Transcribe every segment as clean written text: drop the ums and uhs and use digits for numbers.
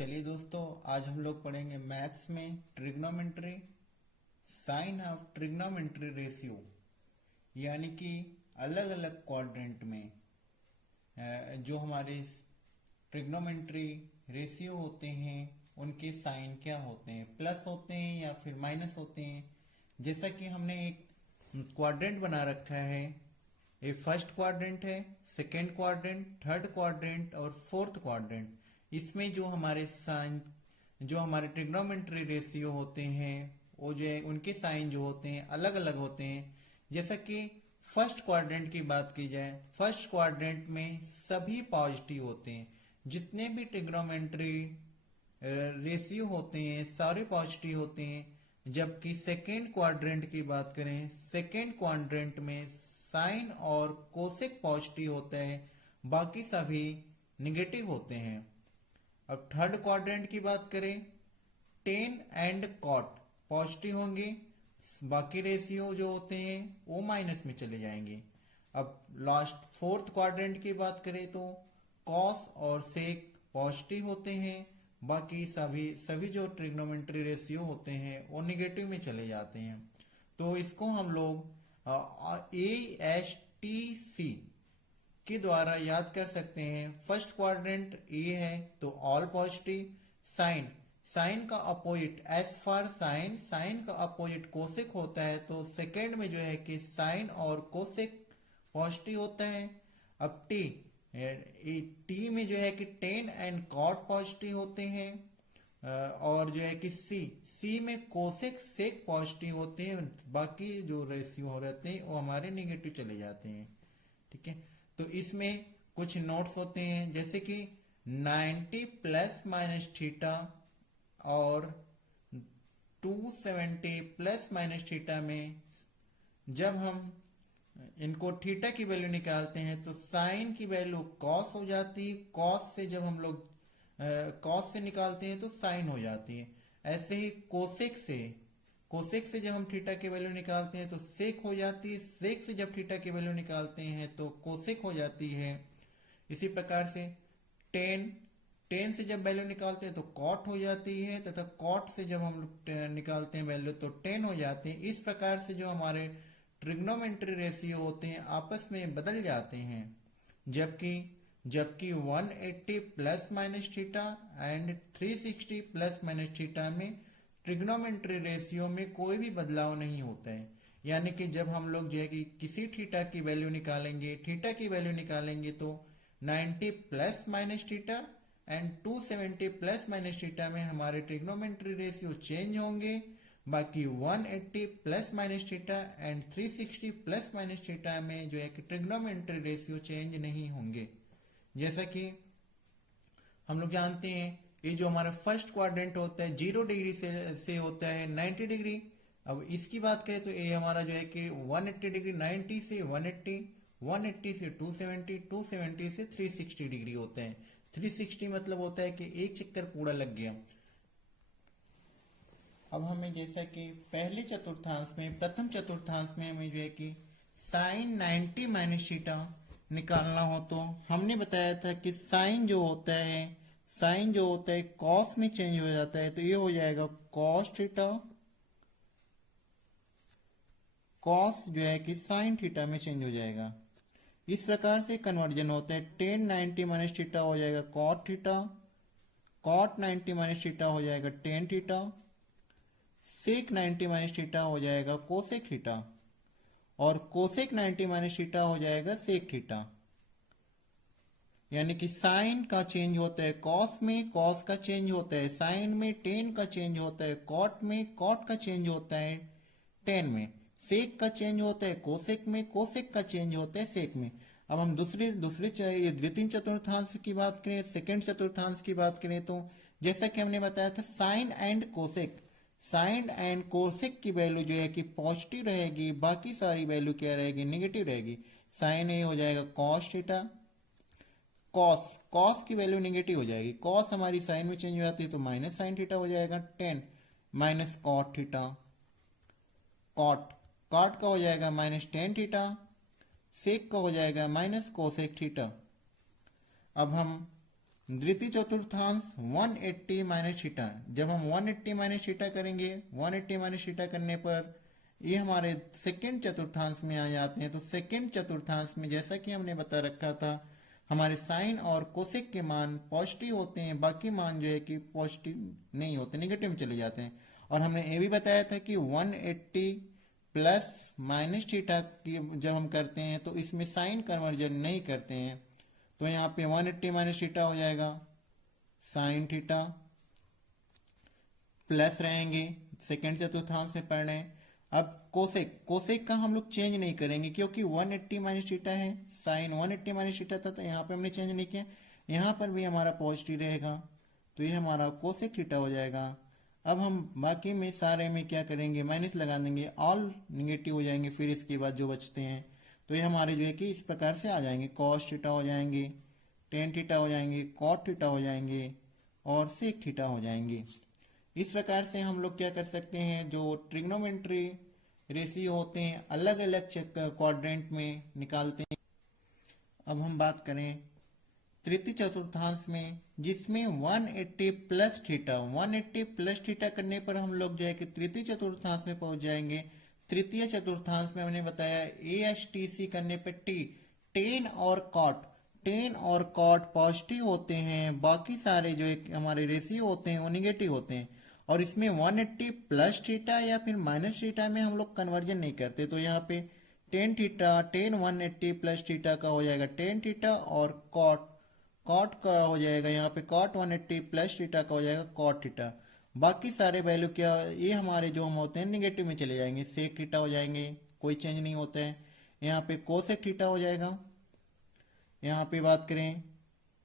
चलिए दोस्तों, आज हम लोग पढ़ेंगे मैथ्स में trigonometry, sign of trigonometry ratio, यानी कि अलग अलग क्वाड्रेंट में जो हमारे ट्रिग्नोमेट्री रेशियो होते हैं उनके साइन क्या होते हैं, प्लस होते हैं या फिर माइनस होते हैं। जैसा कि हमने एक क्वाड्रेंट बना रखा है, ये फर्स्ट क्वाड्रेंट है, सेकेंड क्वाड्रेंट, थर्ड क्वाड्रेंट और फोर्थ क्वाड्रेंट। इसमें जो हमारे साइन, जो हमारे ट्रिग्नोमेट्री रेशियो होते हैं, वो जो है उनके साइन जो होते हैं अलग अलग होते हैं। जैसा कि फर्स्ट क्वाड्रेंट की बात की जाए, फर्स्ट क्वाड्रेंट में सभी पॉजिटिव होते हैं, जितने भी ट्रिग्नोमेट्री रेशियो होते हैं सारे पॉजिटिव होते हैं। जबकि सेकेंड क्वाड्रेंट की बात करें, सेकेंड क्वाड्रेंट में साइन और कोसेक पॉजिटिव होता है, बाकी सभी निगेटिव होते हैं। अब थर्ड क्वाड्रेंट की बात करें, टेन एंड कॉट पॉजिटिव होंगे, बाकी रेशियो जो होते हैं वो माइनस में चले जाएंगे। अब लास्ट फोर्थ क्वाड्रेंट की बात करें तो कॉस और सेक पॉजिटिव होते हैं, बाकी सभी जो ट्रिग्नोमेट्री रेशियो होते हैं वो निगेटिव में चले जाते हैं। तो इसको हम लोग ASTC के द्वारा याद कर सकते हैं। फर्स्ट क्वाड्रेंट ए है तो ऑल पॉजिटिव, साइन साइन का opposite, S for sine, sine का अपोजिट कोसेक होता है, तो सेकेंड में जो है कि साइन और कोसेक पॉजिटिव होता है। अब टी में जो है कि टेन एंड कॉट पॉजिटिव होते हैं, और जो है कि सी में कोसेक सेक पॉजिटिव होते हैं, बाकी जो रेशियो हो रहते हैं वो हमारे निगेटिव चले जाते हैं। ठीक है, तो इसमें कुछ नोट्स होते हैं, जैसे कि 90 प्लस माइनस थीटा और 270 प्लस माइनस थीटा में जब हम इनको थीटा की वैल्यू निकालते हैं तो साइन की वैल्यू कॉस हो जाती है, कॉस से जब हम लोग कॉस से निकालते हैं तो साइन हो जाती है। ऐसे ही कोसेक से जब हम थीटा की वैल्यू निकालते हैं तो सेक हो जाती है, सेक से जब थीटा की वैल्यू निकालते हैं तो कोसेक हो जाती है। इसी प्रकार से टेन से जब वैल्यू निकालते हैं तो कॉट हो जाती है, तथा कॉट से जब हम निकालते हैं वैल्यू तो टेन हो जाती है। इस प्रकार से जो हमारे ट्रिग्नोमेट्री रेशियो होते हैं आपस में बदल जाते हैं। जबकि 180 plus minus theta and 360 plus minus theta में ट्रिग्नोमेट्री रेशियो में कोई भी बदलाव नहीं होता है। यानी कि जब हम लोग जो है कि किसी थीटा की वैल्यू निकालेंगे तो 90 plus minus theta and 270 plus minus theta में हमारे ट्रिग्नोमेट्री रेशियो चेंज होंगे, बाकी 180 plus minus theta and 360 plus minus theta में जो है कि ट्रिग्नोमेट्री रेशियो चेंज नहीं होंगे। जैसा कि हम लोग जानते हैं, ये जो हमारा फर्स्ट क्वाड्रेंट होता है 0 डिग्री से होता है 90 डिग्री। अब इसकी बात करें तो ये हमारा जो है कि 180 डिग्री, 90 से 180, 180 से 270, 270 से 360 डिग्री होते हैं। 360 मतलब होता है कि एक चक्कर पूरा लग गया। अब हमें जैसा कि प्रथम चतुर्थांश में हमें जो है कि साइन 90 माइनस थीटा निकालना हो तो हमने बताया था कि साइन जो होता है कॉस में चेंज हो जाता है, तो ये हो जाएगा कॉस थीटा, कॉस जो है कि साइन थीटा में चेंज हो जाएगा। इस प्रकार से कन्वर्जन होता है। टेन 90 माइनस थीटा हो जाएगा cot theta, cot 90 minus theta हो जाएगा tan theta, sec 90 minus theta हो जाएगा कोसेक थीटा, और कोसेक 90 माइनस थीटा हो जाएगा सेक थीटा। यानी कि साइन का चेंज होता है कॉस में, कॉस का चेंज होता है साइन में, टेन का चेंज होता है कॉट में, कॉट का चेंज होता है टेन में, सेक का चेंज होता है कोसेक में, कोसेक का चेंज होता है सेक में। अब हम दूसरे द्वितीय चतुर्थांश की बात करें, सेकेंड चतुर्थांश की बात करें तो जैसा कि हमने बताया था साइन एंड कोसेक की वैल्यू जो है कि पॉजिटिव रहेगी, बाकी सारी वैल्यू क्या रहेगी, नेगेटिव रहेगी। साइन ए हो जाएगा कॉस थीटा, कॉस की वैल्यू नेगेटिव हो जाएगी, कॉस हमारी साइन में चेंज हो जाती है तो माइनस साइन थीटा हो जाएगा, 10 माइनस कॉट थीटा, कॉट का हो जाएगा माइनस 10 थीटा, सेक का हो जाएगा माइनस कोसेक थीटा। अब हम द्वितीय चतुर्थांश 180 माइनस थीटा। जब हम 180 माइनस थीटा करेंगे, 180 माइनस थीटा करने पर ये हमारे सेकेंड चतुर्थांश में आ जाते हैं। तो सेकेंड चतुर्थांश में जैसा कि हमने बता रखा था, हमारे साइन और कोसेक के मान पॉजिटिव होते हैं, बाकी मान जो है कि पॉजिटिव नहीं होते, नेगेटिव में चले जाते हैं। और हमने ये भी बताया था कि 180 प्लस माइनस थीटा की जब हम करते हैं तो इसमें साइन कन्वर्जन नहीं करते हैं। तो यहाँ पे 180 माइनस थीटा हो जाएगा साइन थीटा, प्लस रहेंगे, सेकेंड चतुर्थांश में पढ़ रहे हैं। अब कोसेक, कोसेक का हम लोग चेंज नहीं करेंगे क्योंकि 180 माइनस थीटा है, साइन 180 माइनस थीटा था, तो यहाँ पे हमने चेंज नहीं किया। यहाँ पर भी हमारा पॉजिटिव रहेगा, तो ये हमारा कोसेक थीटा हो जाएगा। अब हम बाकी में सारे में क्या करेंगे, माइनस लगा देंगे, ऑल निगेटिव हो जाएंगे, फिर इसके बाद जो बचते हैं तो ये हमारे जो है कि इस प्रकार से आ जाएंगे, कॉस थीटा हो जाएंगे, टेन थीटा हो जाएंगे, कॉट थीटा हो जाएंगे और सेक थीटा हो जाएंगे। इस प्रकार से हम लोग क्या कर सकते हैं, जो ट्रिग्नोमेट्री रेशियो होते हैं अलग अलग क्वाड्रेंट में निकालते हैं। अब हम बात करें तृतीय चतुर्थांश में, जिसमें 180 प्लस थीटा, 180 प्लस थीटा करने पर हम लोग जो है कि तृतीय चतुर्थांश में पहुंच जाएंगे। तृतीय चतुर्थांश में हमने बताया ASTC करने पर टेन और कॉट, टेन और कॉट पॉजिटिव होते हैं, बाकी सारे जो एक हमारे रेशियो होते हैं वो निगेटिव होते हैं। और इसमें 180 प्लस थीटा या फिर माइनस थीटा में हम लोग कन्वर्जन नहीं करते। तो यहाँ पे tan theta, ten 180 plus theta का हो जाएगा टेन थीटा, और कॉट, कॉट का हो जाएगा यहाँ पे कॉट 180 प्लस थीटा का हो जाएगा कॉट थीटा। बाकी सारे वैल्यू क्या, ये हमारे जो हम होते हैं निगेटिव में चले जाएंगे, सेक थीटा हो जाएंगे, कोई चेंज नहीं होता है। यहाँ पे कोसेक थीटा हो जाएगा। यहाँ पे बात करें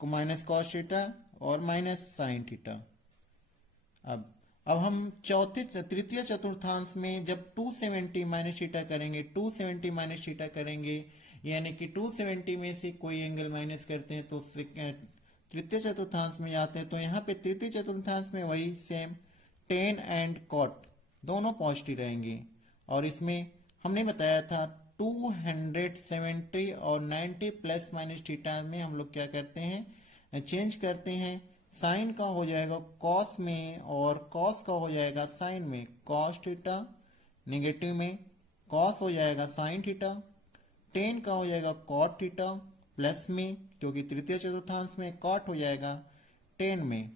माइनस कॉस थीटा और माइनस साइन थीटा। अब हम चौथे तृतीय चतुर्थांश में जब 270 माइनस थीटा करेंगे, 270 माइनस थीटा करेंगे, यानी कि 270 में से कोई एंगल माइनस करते हैं तो तृतीय चतुर्थांश में जाते हैं। तो यहाँ पे तृतीय चतुर्थांश में वही सेम टेन एंड कॉट दोनों पॉजिटिव रहेंगे। और इसमें हमने बताया था 270 और 90 प्लस माइनस थीटा में हम लोग क्या करते हैं, चेंज करते हैं। साइन का हो जाएगा कॉस में और कॉस का हो जाएगा साइन में, कॉस थीटा, नेगेटिव में कॉस हो जाएगा साइन थीटा, टेन का हो जाएगा कॉट थीटा, प्लस में क्योंकि तृतीय चतुर्थांश में कॉट हो जाएगा टेन में,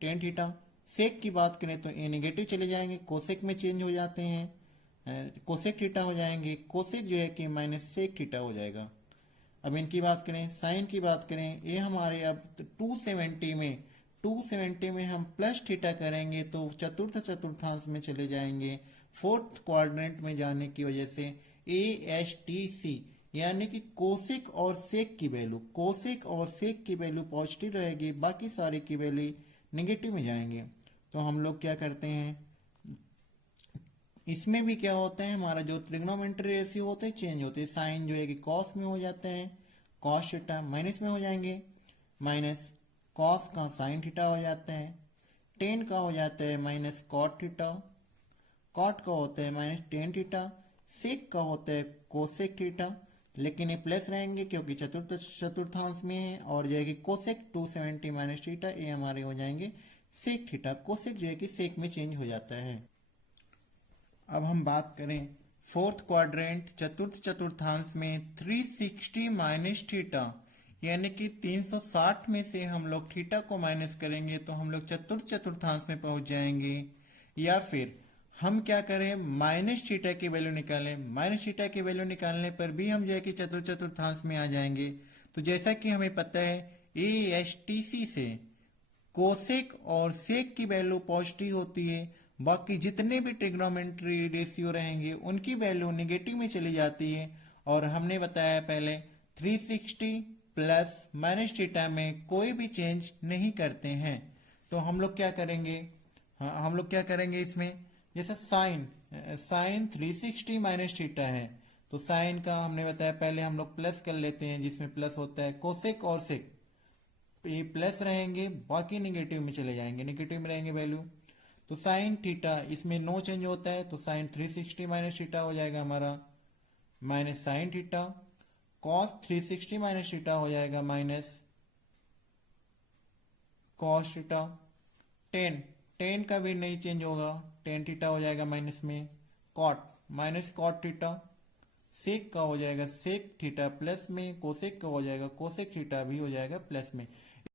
टेन थीटा। सेक की बात करें तो ये नेगेटिव चले जाएंगे, कोसेक में चेंज हो जाते हैं, कोसेक थीटा हो जाएंगे, कोसेक जो है कि माइनस सेक थीटा हो जाएगा। अब इनकी बात करें, साइन की बात करें, ये हमारे अब 270 में हम प्लस थीटा करेंगे तो चतुर्थ चतुर्थांश में चले जाएंगे, फोर्थ क्वाड्रेंट में जाने की वजह से ASTC यानी कि कोसेक और सेक की वैल्यू, कोसेक और सेक की वैल्यू पॉजिटिव रहेगी, बाकी सारी की वैल्यू नेगेटिव में जाएंगे। तो हम लोग क्या करते हैं, इसमें भी क्या होता है, हमारा जो ट्रिग्नोमेट्री रेशियो होते हैं चेंज होते हैं। साइन जो है कि कॉस में हो जाते हैं, कॉस थीटा माइनस में हो जाएंगे, माइनस कॉस का साइन थीटा हो जाता है, टेन का हो जाता है माइनस कॉट थीटा, कॉट का होता है माइनस टेन थीटा, सेक का होता है कोसेक थीटा, लेकिन ये प्लस रहेंगे क्योंकि चतुर्थांश में है। और जो है कि कोसेक 270 माइनस थीटा ये हमारे हो जाएंगे सेक थीटा, कोसेक जो है कि सेक में चेंज हो जाता है। अब हम बात करें फोर्थ क्वाड्रेंट चतुर्थ चतुर्थांश में 360 माइनस थीटा, यानी कि 360 में से हम लोग थीटा को माइनस करेंगे तो हम लोग चतुर्थ चतुर्थांश में पहुंच जाएंगे। या फिर हम क्या करें, माइनस थीटा की वैल्यू निकालें, माइनस थीटा की वैल्यू निकालने पर भी हम जो है कि चतुर्थ चतुर्थांश में आ जाएंगे। तो जैसा कि हमें पता है ASTC से कोसेक और सेक की वैल्यू पॉजिटिव होती है, बाकी जितने भी ट्रिग्नोमेट्री रेशियो रहेंगे उनकी वैल्यू नेगेटिव में चली जाती है। और हमने बताया पहले 360 प्लस माइनस थीटा में कोई भी चेंज नहीं करते हैं। तो हम लोग क्या करेंगे, हम लोग क्या करेंगे इसमें, जैसे साइन 360 माइनस थीटा है तो साइन का हमने बताया पहले हम लोग प्लस कर लेते हैं, जिसमें प्लस होता है कोसेक और सेक, ये प्लस रहेंगे, बाकी नेगेटिव में चले जाएंगे, नेगेटिव में रहेंगे वैल्यू। तो साइन थीटा इसमें नो चेंज होता है, तो साइन 360 माइनस थीटा हो जाएगा हमारा minus sine theta, cos 360 minus theta हो जाएगा minus cos theta. Ten, ten का भी नहीं चेंज होगा, टेन थीटा हो जाएगा माइनस में। Cot minus cot theta. Sec का हो जाएगा सेक थीटा प्लस में, कोसेक का हो जाएगा कोसेक थीटा भी हो जाएगा प्लस में।